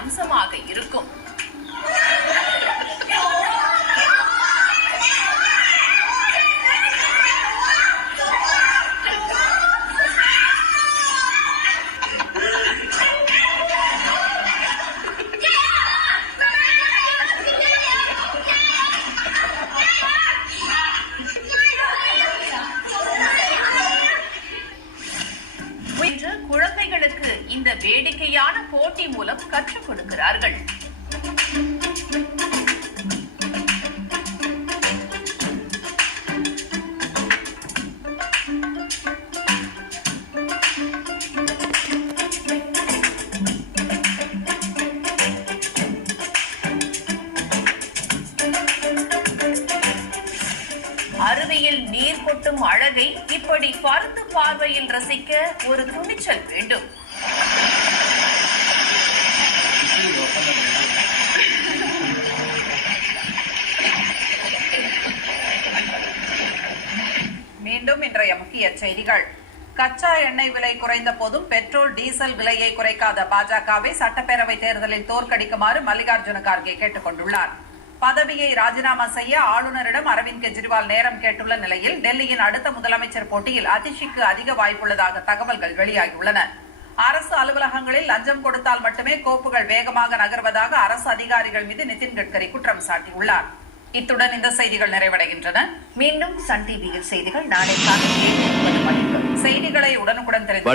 அம்சமாக இருக்கும். குழந்தைகளுக்கு இந்த வேடிக்கையான போட்டி மூலம் கற்றுக் கொடுக்கிறார்கள். அருவியில் நீர் கொட்டும் அழகை இப்படி பருந்து பார்வையில் ரசிக்க ஒரு துணிச்சல் வேண்டும். மீண்டும் இன்றைய முக்கிய செய்திகள். கச்சா எண்ணெய் விலை குறைந்த போதும் பெட்ரோல் டீசல் விலையை குறைக்காத பாஜகவை சட்டப்பேரவை தேர்தலில் தோற்கடிக்குமாறு மல்லிகார்ஜுன கார்கே கேட்டுக் கொண்டுள்ளார். பதவியை ராஜினாமா செய்ய ஆளுநரிடம் அரவிந்த் கெஜ்ரிவால் நேரம் கேட்டுள்ள நிலையில் டெல்லியின் அடுத்த முதலமைச்சர் போட்டியில் அதிஷிக்கு அதிக வாய்ப்புள்ளதாக தகவல்கள் வெளியாகியுள்ளன. அரசு அலுவலகங்களில் லஞ்சம் கொடுத்தால் மட்டுமே கோப்புகள் வேகமாக நகர்வதாக அரசு அதிகாரிகள் மீது நிதின் கட்கரி குற்றம் சாட்டியுள்ளார். இத்துடன் இந்த செய்திகள் நிறைவடைகின்றன. மீண்டும் சன் டிவியில் செய்திகள் நாளை காலை 7:30 செய்திகளை உடனுக்குடன் தெரிந்து